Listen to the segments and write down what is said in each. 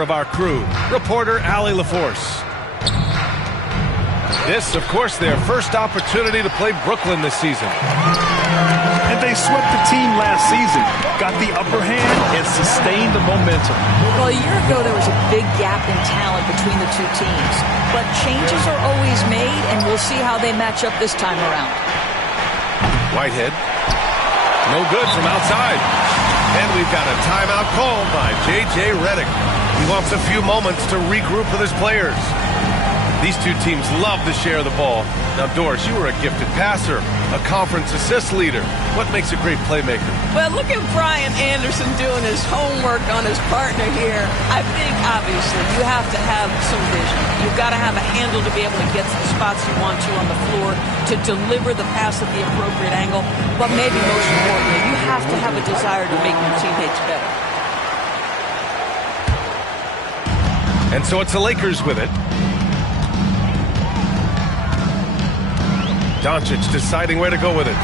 of our crew, reporter Allie LaForce. This, of course, their first opportunity to play Brooklyn this season. And they swept the team last season, got the upper hand, and sustained the momentum. Well, a year ago, there was a big gap in talent between the two teams. But changes are always made, and we'll see how they match up this time around. Whitehead. No good from outside. And we've got a timeout called by J.J. Redick. He wants a few moments to regroup with his players. These two teams love to share the ball. Now, Doris, you were a gifted passer, a conference assist leader. What makes a great playmaker? Well, look at Brian Anderson doing his homework on his partner here. I think, obviously, you have to have some vision. You've got to have a handle to be able to get to the spots you want to on the floor, to deliver the pass at the appropriate angle. But maybe most importantly, you have to have a desire to make your teammates better. And so it's the Lakers with it. Doncic deciding where to go with it.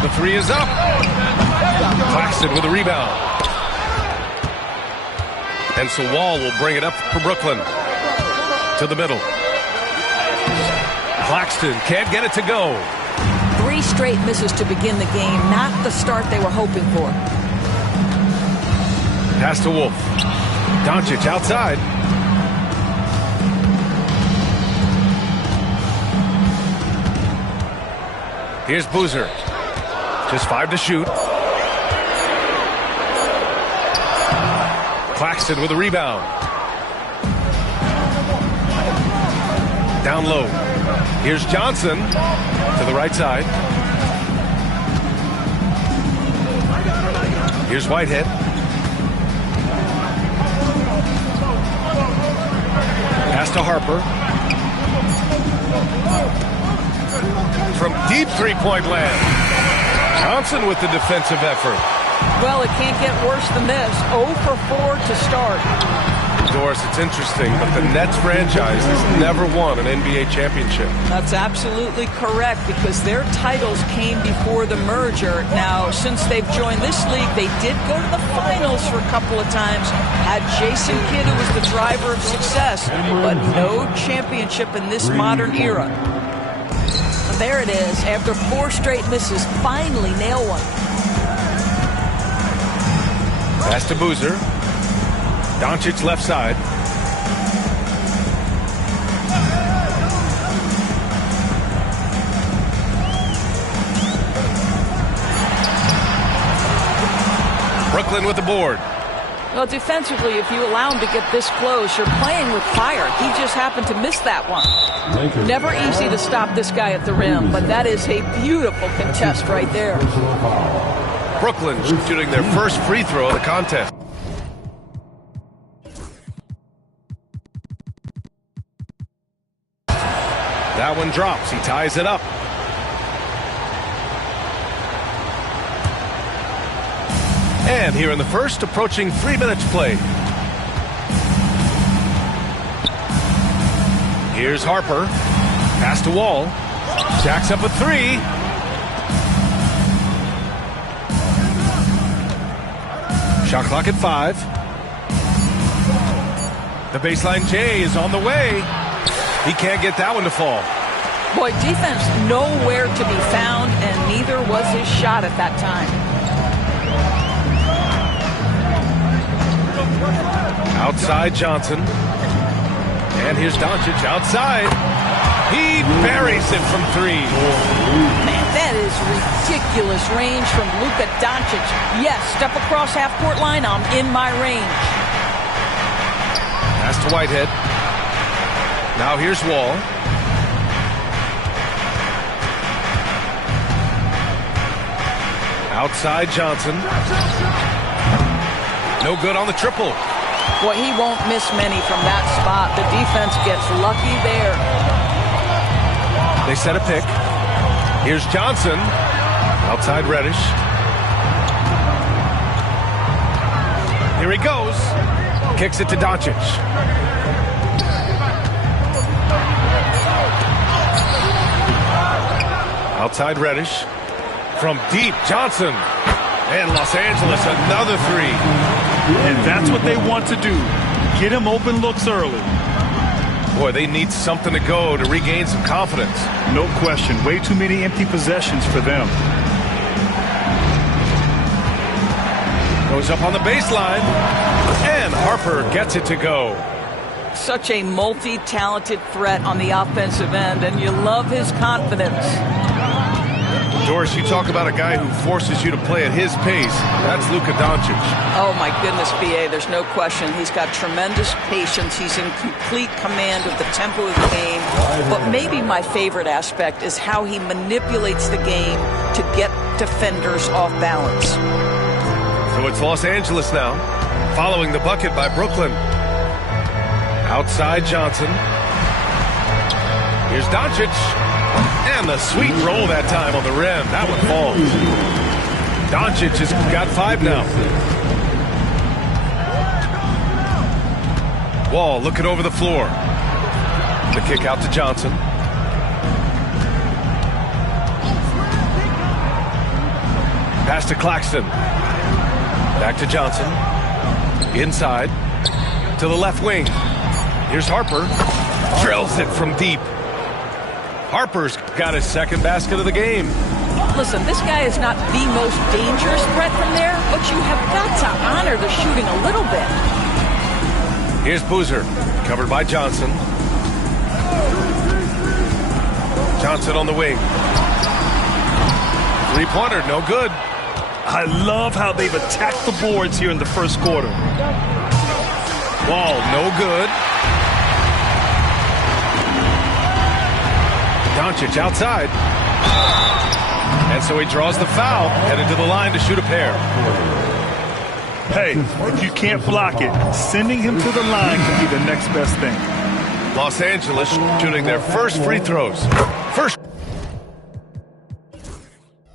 The three is up. Claxton with a rebound. And so Wall will bring it up for Brooklyn. To the middle. Claxton can't get it to go. 3 straight misses to begin the game. Not the start they were hoping for. Pass to Wolf. Doncic outside. Here's Boozer. Just 5 to shoot. Claxton with a rebound. Down low. Here's Johnson to the right side. Here's Whitehead. Pass to Harper. From deep three-point land. Johnson with the defensive effort. Well, it can't get worse than this. 0 for 4 to start. Doris, it's interesting, but the Nets franchise has never won an NBA championship. That's absolutely correct, because their titles came before the merger. Now, since they've joined this league, they did go to the finals for a couple of times. Had Jason Kidd, who was the driver of success, but no championship in this modern era. There it is. After 4 straight misses, finally nail one. Pass to Boozer. Doncic left side. Brooklyn with the board. Well, defensively, if you allow him to get this close, you're playing with fire. He just happened to miss that one. Never easy to stop this guy at the rim, but that is a beautiful contest right there. Brooklyn shooting their first free throw of the contest. That one drops. He ties it up. And here in the first, approaching 3 minutes played. Here's Harper. Pass to Wall. Jacks up a 3. Shot clock at 5. The baseline J is on the way. He can't get that one to fall. Boy, defense nowhere to be found, and neither was his shot at that time. Outside Johnson. And here's Doncic outside. He buries it from 3. Man, that is ridiculous range from Luka Doncic. Yes, step across half-court line, I'm in my range. Pass to Whitehead. Now here's Wall. Outside Johnson. No good on the triple. Boy, he won't miss many from that spot. The defense gets lucky there. They set a pick. Here's Johnson. Outside Reddish. Here he goes. Kicks it to Doncic. Outside Reddish. From deep, Johnson. And Los Angeles, another 3. And that's what they want to do. Get him open looks early. Boy, they need something to go to regain some confidence. No question. Way too many empty possessions for them. Goes up on the baseline. And Harper gets it to go. Such a multi-talented threat on the offensive end, and you love his confidence. Doris, you talk about a guy who forces you to play at his pace. That's Luka Doncic. Oh, my goodness, B.A., there's no question. He's got tremendous patience. He's in complete command of the tempo of the game. But maybe my favorite aspect is how he manipulates the game to get defenders off balance. So it's Los Angeles now, following the bucket by Brooklyn. Outside Johnson. Here's Doncic. And the sweet roll that time on the rim. That one falls. Doncic has got 5 now. Wall looking over the floor. The kick out to Johnson. Pass to Claxton. Back to Johnson. Inside. To the left wing. Here's Harper. Drills it from deep. Harper's got his second basket of the game. Listen, this guy is not the most dangerous threat from there, but you have got to honor the shooting a little bit. Here's Boozer, covered by Johnson. Johnson on the wing. Three-pointer, no good. I love how they've attacked the boards here in the first quarter. Wall, no good. Doncic outside. And so he draws the foul, headed to the line to shoot a pair. Hey, if you can't block it, sending him to the line can be the next best thing. Los Angeles shooting their first free throws. First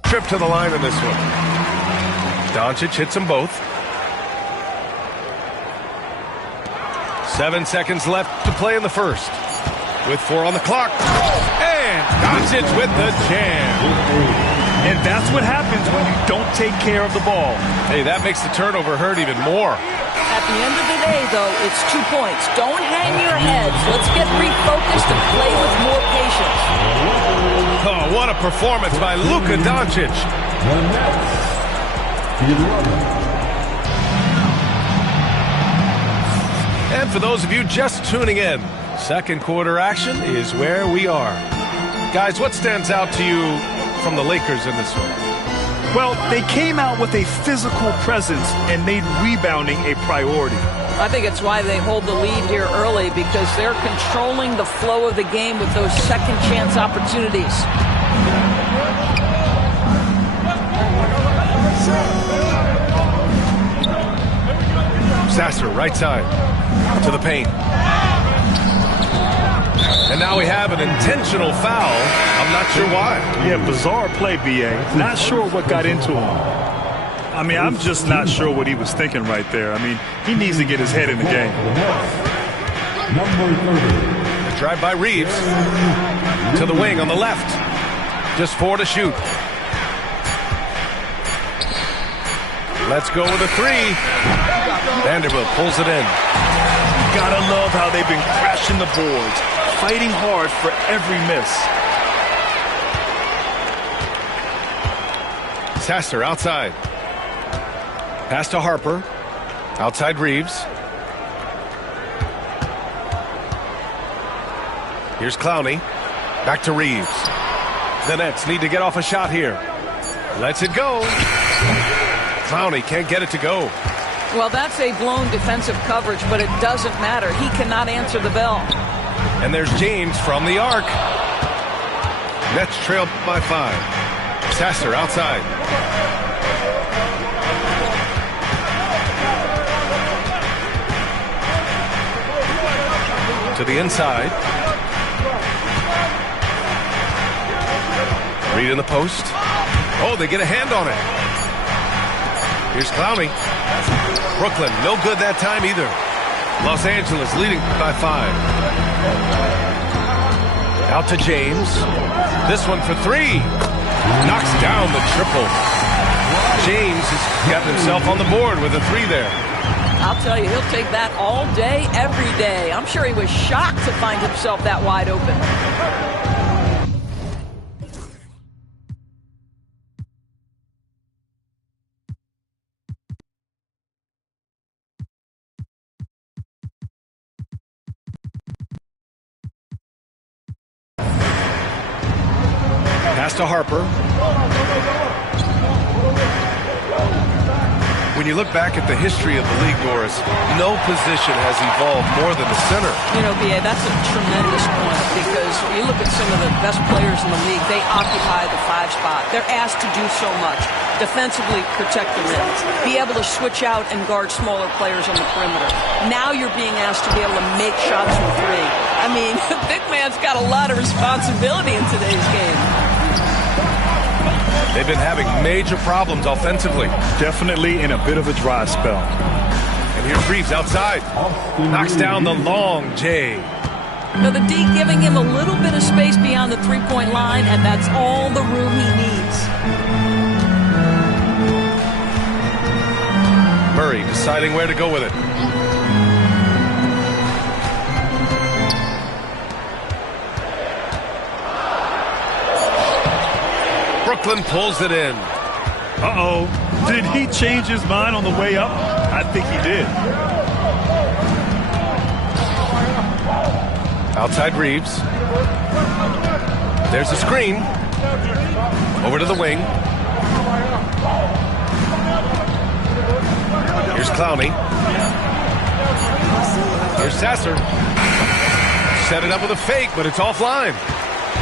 trip to the line in this one. Doncic hits them both. 7 seconds left to play in the first. With 4 on the clock. And Doncic with the jam. And that's what happens when you don't take care of the ball. Hey, that makes the turnover hurt even more. At the end of the day, though, it's 2 points. Don't hang your heads. Let's get refocused and play with more patience. Oh, what a performance by Luka Doncic. And for those of you just tuning in, second quarter action is where we are. Guys, what stands out to you from the Lakers in this one? Well, they came out with a physical presence and made rebounding a priority. I think it's why they hold the lead here early, because they're controlling the flow of the game with those second chance opportunities. Sasser, right side, to the paint. And now we have an intentional foul. I'm not sure why. Yeah, bizarre play, B.A. Not sure what got into him. I mean, I'm just not sure what he was thinking right there. I mean, he needs to get his head in the game. The drive by Reeves to the wing on the left. Just 4 to shoot. Let's go with a 3. Vanderbilt pulls it in. Gotta love how they've been crashing the boards, fighting hard for every miss. Sasser outside. Pass to Harper. Outside Reeves. Here's Clowney. Back to Reeves. The Nets need to get off a shot here. Lets it go. Clowney can't get it to go. Well, that's a blown defensive coverage, but it doesn't matter. He cannot answer the bell. And there's James from the arc. Nets trail by 5. Sasser outside. To the inside. Reed in the post. Oh, they get a hand on it. Here's Clowney. Brooklyn, no good that time either. Los Angeles leading by 5. Out to James. This one for 3. Knocks down the triple. James has got himself on the board with a 3 there. I'll tell you, he'll take that all day, every day. I'm sure he was shocked to find himself that wide open. Pass to Harper. When you look back at the history of the league, Doris, no position has evolved more than the center. You know, B.A., that's a tremendous point because you look at some of the best players in the league, they occupy the 5 spot. They're asked to do so much. Defensively, protect the rim. Be able to switch out and guard smaller players on the perimeter. Now you're being asked to be able to make shots from 3. I mean, the big man's got a lot of responsibility in today's game. They've been having major problems offensively. Definitely in a bit of a dry spell. And here's Reeves outside. Knocks down the long J. Now the D giving him a little bit of space beyond the 3-point line, and that's all the room he needs. Murray deciding where to go with it. Brooklyn pulls it in. Uh-oh. Did he change his mind on the way up? I think he did. Outside Reeves. There's a screen. Over to the wing. Here's Clowney. Here's Sasser. Set it up with a fake, but it's offline.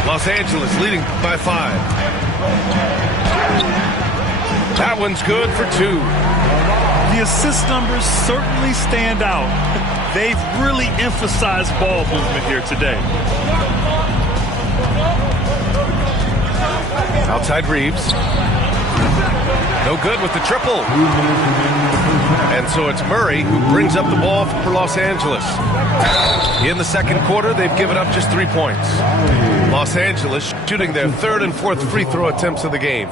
Los Angeles leading by 5. That one's good for 2. The assist numbers certainly stand out. They've really emphasized ball movement here today. Outside Reeves. No good with the triple. And so it's Murray who brings up the ball for Los Angeles. In the second quarter, they've given up just 3 points. Los Angeles shooting their 3rd and 4th free throw attempts of the game.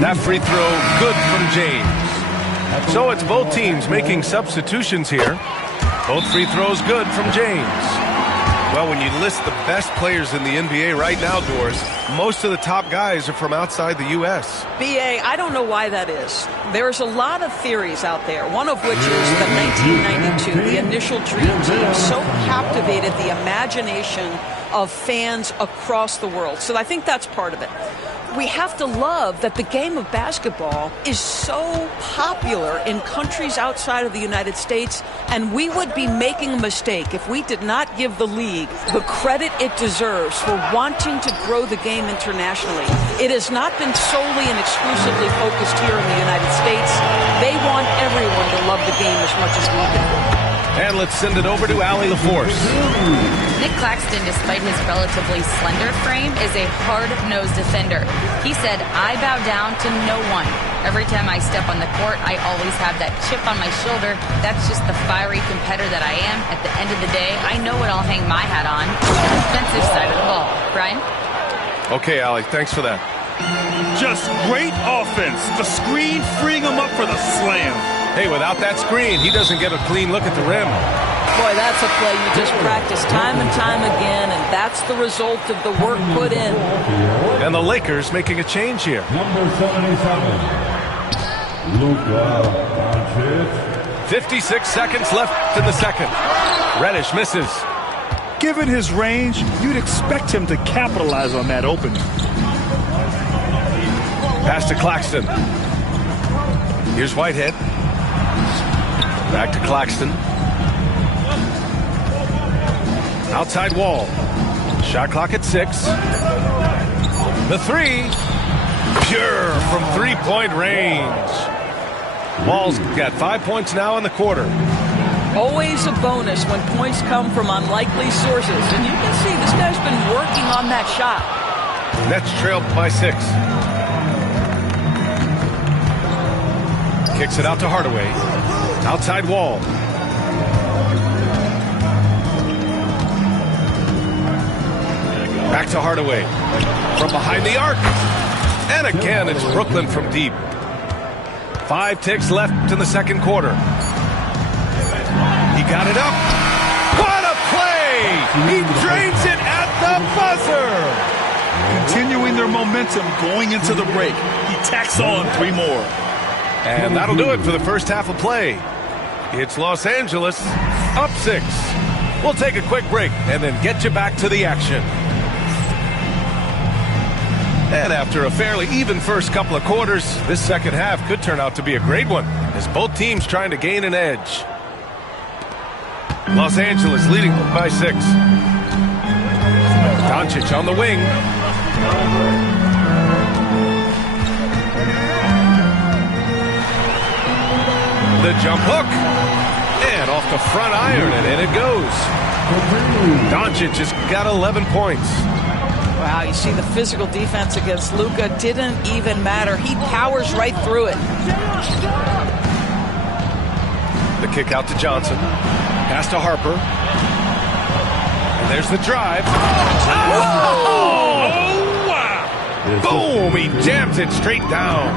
That free throw good from James. So it's both teams making substitutions here. Both free throws good from James. Well, when you list the best players in the NBA right now, Doris, most of the top guys are from outside the U.S. B.A., I don't know why that is. There's a lot of theories out there, one of which is that 1992, the initial Dream Team, so captivated the imagination of fans across the world. So I think that's part of it. We have to love that the game of basketball is so popular in countries outside of the United States, and we would be making a mistake if we did not give the league the credit it deserves for wanting to grow the game internationally. It has not been solely and exclusively focused here in the United States. They want everyone to love the game as much as we do. And let's send it over to Allie LaForce. Nick Claxton, despite his relatively slender frame, is a hard-nosed defender. He said, "I bow down to no one. Every time I step on the court, I always have that chip on my shoulder. That's just the fiery competitor that I am. At the end of the day, I know what I'll hang my hat on. The defensive side of the ball." Brian? Okay, Allie, thanks for that. Just great offense. The screen freeing him up for the slam. Hey, without that screen, he doesn't get a clean look at the rim. Boy, that's a play you just practice time and time again, and that's the result of the work put in. And the Lakers making a change here. Number 77, Luka Doncic. 56 seconds left in the second. Reddish misses. Given his range, you'd expect him to capitalize on that opening. Pass to Claxton. Here's Whitehead. Back to Claxton. Outside Wall. Shot clock at 6. The 3. Pure from 3-point range. Wall's got 5 points now in the quarter. Always a bonus when points come from unlikely sources. And you can see this guy's been working on that shot. Nets trailed by 6. Kicks it out to Hardaway. Outside Wall. Back to Hardaway. From behind the arc. And again, it's Brooklyn from deep. 5 ticks left in the second quarter. their momentum going into the break. He tacks on 3 more. And that'll do it for the first half of play. It's Los Angeles up 6. We'll take a quick break and then get you back to the action. And after a fairly even first couple of quarters, this second half could turn out to be a great one, as both teams trying to gain an edge. Los Angeles leading by 6. Doncic on the wing. The jump hook. And off the front iron, and in it goes. Doncic has got 11 points. Wow, you see the physical defense against Luka didn't even matter. He powers right through it. The kick out to Johnson. Pass to Harper. And there's the drive. Oh, wow. Boom! He jams it straight down.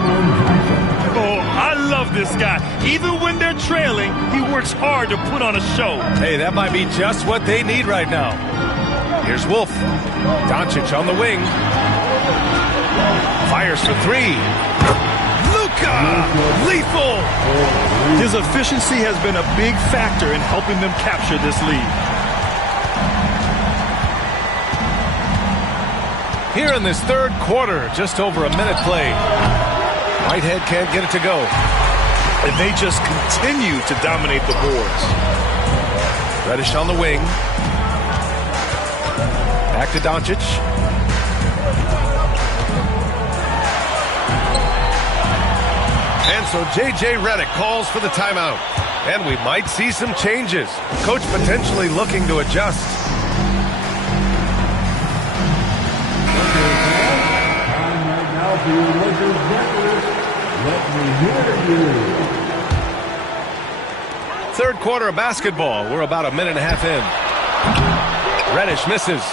Oh, I love this guy. Even when they're trailing, he works hard to put on a show. Hey, that might be just what they need right now. Here's Wolf. Doncic on the wing. Fires for 3. Luka! Lethal! His efficiency has been a big factor in helping them capture this lead. Here in this third quarter, just over a minute played. Whitehead can't get it to go. And they just continue to dominate the boards. Reddish on the wing. Back to Doncic. And so J.J. Redick calls for the timeout. And we might see some changes. Coach potentially looking to adjust. Time right now for your Lakers breakfast. Let me hear you. Third quarter of basketball. We're about a minute and a half in. Reddish misses.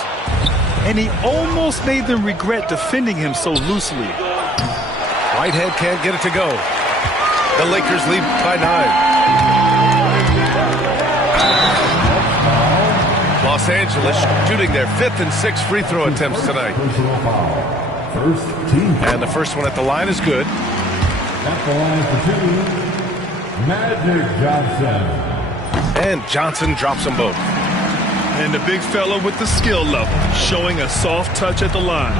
And he almost made them regret defending him so loosely. Whitehead can't get it to go. The Lakers lead by 9. Los Angeles shooting their 5th and 6th free throw attempts tonight. Personal foul. First team. And the first one at the line is good. At the line for 2, Magic Johnson. And Johnson drops them both. And the big fella with the skill level, showing a soft touch at the line.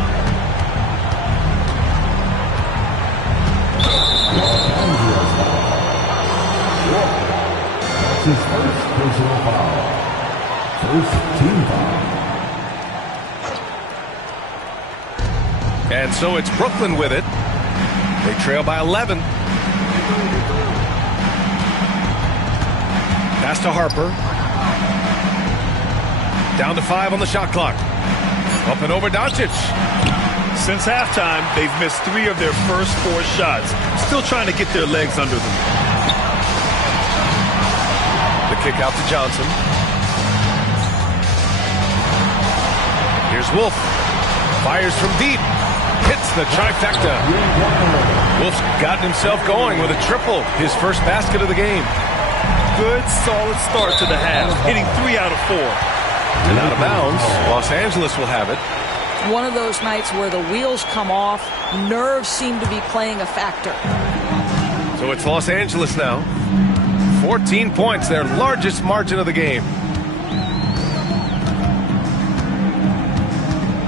That's his first personal foul. First team foul. And so it's Brooklyn with it. They trail by 11. Pass to Harper. Down to 5 on the shot clock. Up and over Doncic. Since halftime, they've missed 3 of their first 4 shots. Still trying to get their legs under them. The kick out to Johnson. Here's Wolf. Fires from deep. Hits the trifecta. Wolf's gotten himself going with a triple. His first basket of the game. Good, solid start to the half, hitting 3 out of 4. And out of bounds, Los Angeles will have it. One of those nights where the wheels come off, nerves seem to be playing a factor. So it's Los Angeles now. 14 points, their largest margin of the game.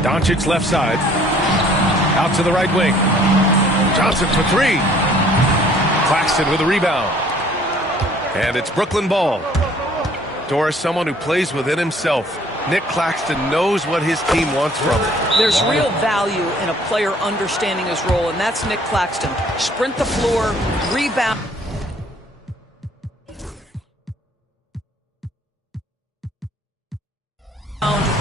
Doncic left side. Out to the right wing. Johnson for 3. Claxton with a rebound. And it's Brooklyn ball. Doris, someone who plays within himself. Nick Claxton knows what his team wants from him. There's real value in a player understanding his role, and that's Nick Claxton. Sprint the floor, rebound.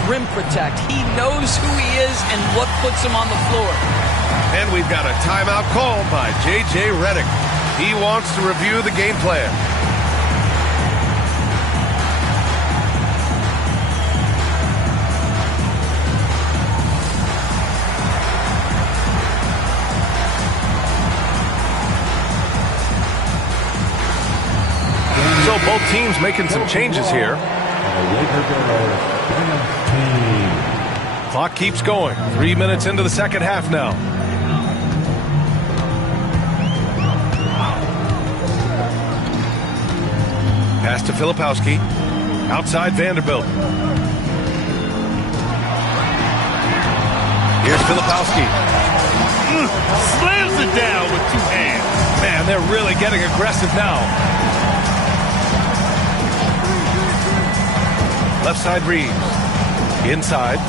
Rim protect. He knows who he is and what puts him on the floor. And we've got a timeout called by J.J. Redick. He wants to review the game plan. So both teams making some changes here. Clock keeps going. 3 minutes into the second half now. Pass to Filipowski. Outside Vanderbilt. Here's Filipowski. Slams it down with 2 hands. Man, they're really getting aggressive now. Left side Reeves. Inside.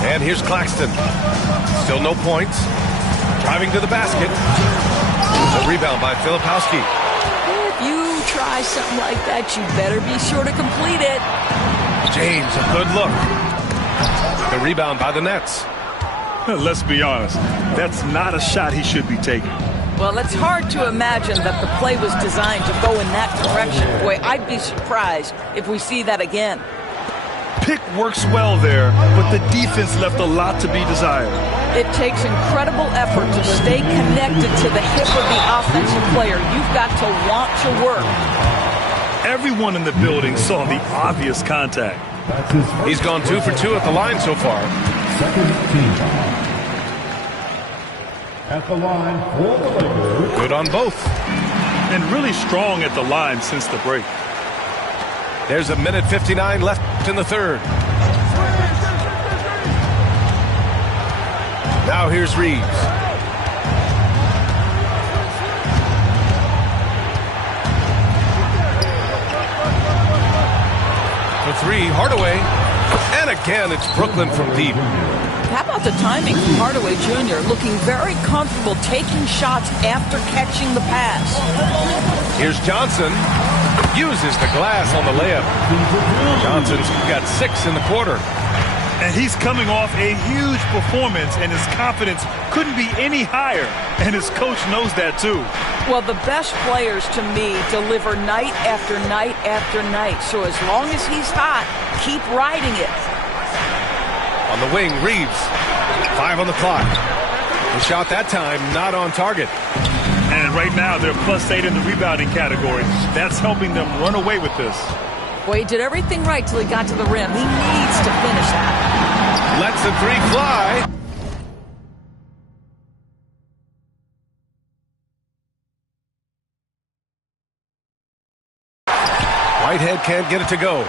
And here's Claxton. Still no points. Driving to the basket. A rebound by Filipowski. If you try something like that, you better be sure to complete it. James, a good look. The rebound by the Nets. Let's be honest. That's not a shot he should be taking. Well, it's hard to imagine that the play was designed to go in that direction. Boy, I'd be surprised if we see that again. Pick works well there, but the defense left a lot to be desired. It takes incredible effort to stay connected to the hip of the offensive player. You've got to want to work. Everyone in the building saw the obvious contact. He's gone 2 for 2 at the line so far. Second team. At the line for the Lakers. Good on both. And really strong at the line since the break. There's 1:59 left in the third. Now here's Reeves. For 3, Hardaway. And again, it's Brooklyn from deep. How about the timing from Hardaway Jr. looking very comfortable taking shots after catching the pass. Here's Johnson. Uses the glass on the layup. Johnson's got 6 in the quarter. And he's coming off a huge performance, and his confidence couldn't be any higher. And his coach knows that, too. Well, the best players, to me, deliver night after night after night. So as long as he's hot, keep riding it. On the wing, Reeves. 5 on the clock. The shot that time not on target. And right now, they're +8 in the rebounding category. That's helping them run away with this. Well, he did everything right till he got to the rim. He needs to finish that. Lets the 3 fly. Whitehead can't get it to go.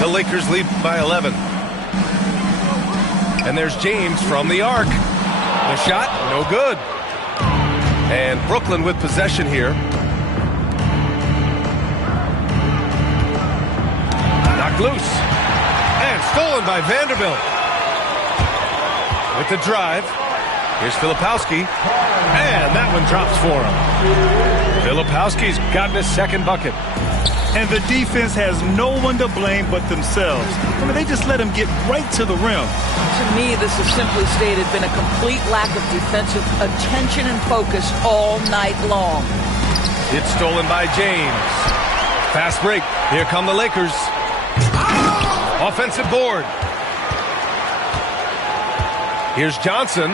The Lakers lead by 11. And there's James from the arc. The shot, no good. And Brooklyn with possession here. Knocked loose. And stolen by Vanderbilt. With the drive. Here's Filipowski. And that one drops for him. Filipowski's gotten his second bucket. And the defense has no one to blame but themselves. I mean, they just let him get right to the rim. To me, this has simply stated been a complete lack of defensive attention and focus all night long. It's stolen by James. Fast break. Here come the Lakers. Offensive board. Here's Johnson.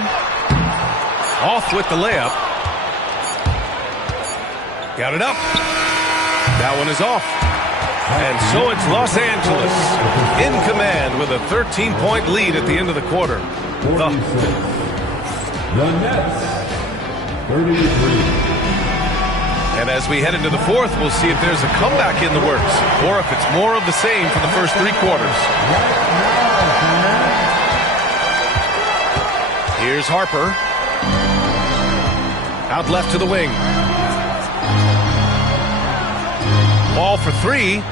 Off with the layup. Got it up. That one is off. And so it's Los Angeles in command with a 13-point lead at the end of the quarter. The Nets, 33. And as we head into the fourth, we'll see if there's a comeback in the works or if it's more of the same for the first 3 quarters. Here's Harper. Out left to the wing. Ball for 3.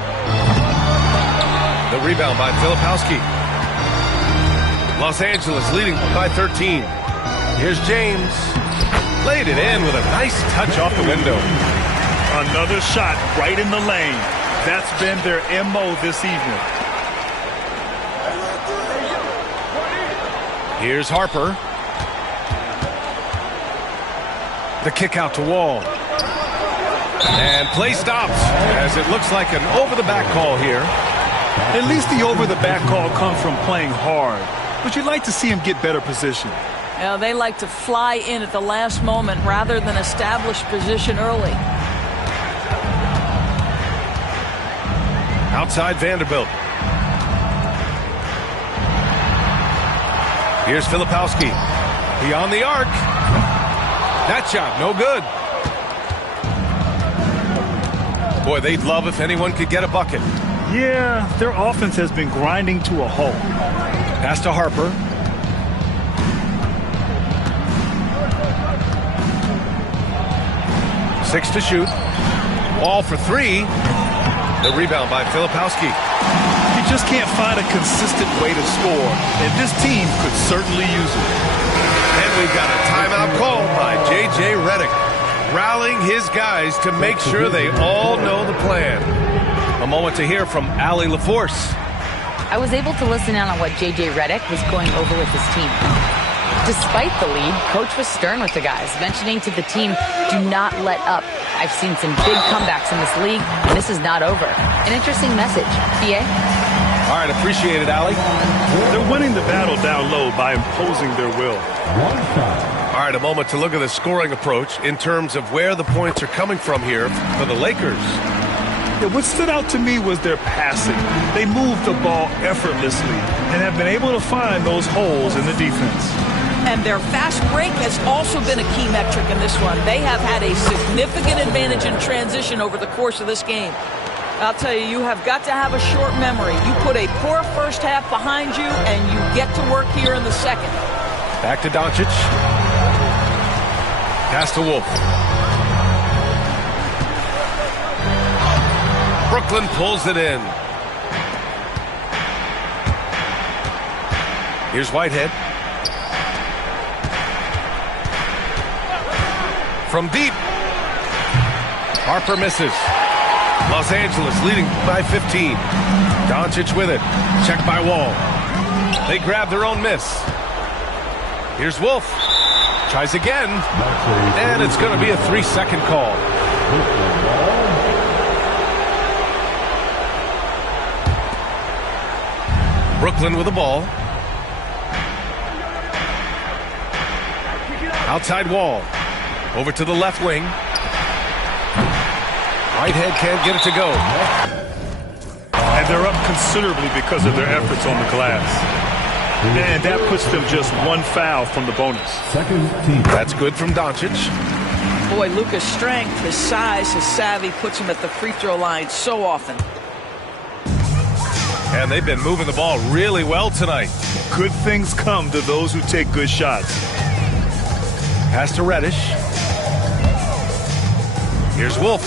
The rebound by Filipowski. Los Angeles leading by 13. Here's James. Laid it in with a nice touch off the window. Another shot right in the lane. That's been their MO this evening. Here's Harper. The kick out to Wall. And play stops as it looks like an over-the-back call here. At least the over-the-back call comes from playing hard. But you'd like to see him get better position. Yeah, they like to fly in at the last moment rather than establish position early. Outside Vanderbilt. Here's Filipowski. Beyond the arc. That shot, no good. Boy, they'd love if anyone could get a bucket. Yeah, their offense has been grinding to a halt. Pass to Harper. Six to shoot. Ball for three. The rebound by Filipowski. You just can't find a consistent way to score, and this team could certainly use it. And we've got a timeout called by J.J. Redick, rallying his guys to make sure they all know the plan. A moment to hear from Allie LaForce. I was able to listen in on what J.J. Redick was going over with his team. Despite the lead, Coach was stern with the guys, mentioning to the team, do not let up. I've seen some big comebacks in this league, and this is not over. An interesting message. B.A.? All right, appreciate it, Allie. They're winning the battle down low by imposing their will. All right, a moment to look at the scoring approach in terms of where the points are coming from here for the Lakers. Yeah, what stood out to me was their passing. They moved the ball effortlessly and have been able to find those holes in the defense. And their fast break has also been a key metric in this one. They have had a significant advantage in transition over the course of this game. I'll tell you, you have got to have a short memory. You put a poor first half behind you, and you get to work here in the second. Back to Doncic. Pass to Wolf. Brooklyn pulls it in. Here's Whitehead. From deep. Harper misses. Los Angeles leading by 15. Doncic with it. Checked by Wall. They grab their own miss. Here's Wolf. Tries again. And it's going to be a 3-second call. Brooklyn with the ball. Outside Wall. Over to the left wing. Whitehead can't get it to go. And they're up considerably because of their efforts on the glass. And that puts them just one foul from the bonus. Second team. That's good from Doncic. Boy, Luka's strength, his size, his savvy puts him at the free throw line so often. And they've been moving the ball really well tonight. Good things come to those who take good shots. Pass to Reddish. Here's Wolf.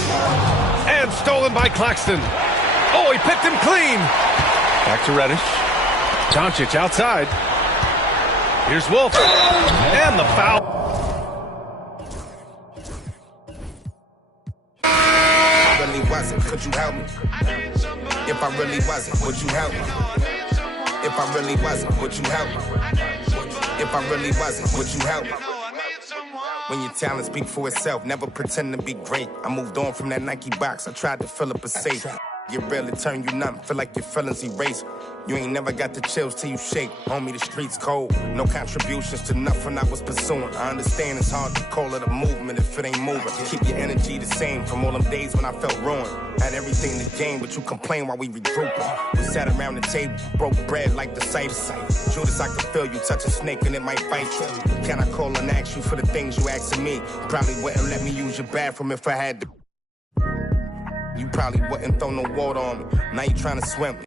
And stolen by Claxton. Oh, he picked him clean. Back to Reddish. Doncic outside. Here's Wolf. And the foul. Really wasn't, could you help me? If I really wasn't, would you help me? If I really wasn't, would you help me? If I really wasn't, would you help me? When your talent speak for itself, never pretend to be great. I moved on from that Nike box, I tried to fill up a safe. Get real, it turn you numb, feel like your feelings erase. You ain't never got the chills till you shake. Homie, the streets cold, no contributions to nothing I was pursuing. I understand it's hard to call it a movement if it ain't moving. Keep your energy the same from all them days when I felt ruined. Had everything to gain, but you complain while we regrouping. We sat around the table, broke bread like the Cypher. Judas, I can feel you touch a snake and it might bite you. Can I call and ask you for the things you asking me? Probably wouldn't let me use your bathroom if I had to. You probably wouldn't throw no water on me. Now you trying to swim me.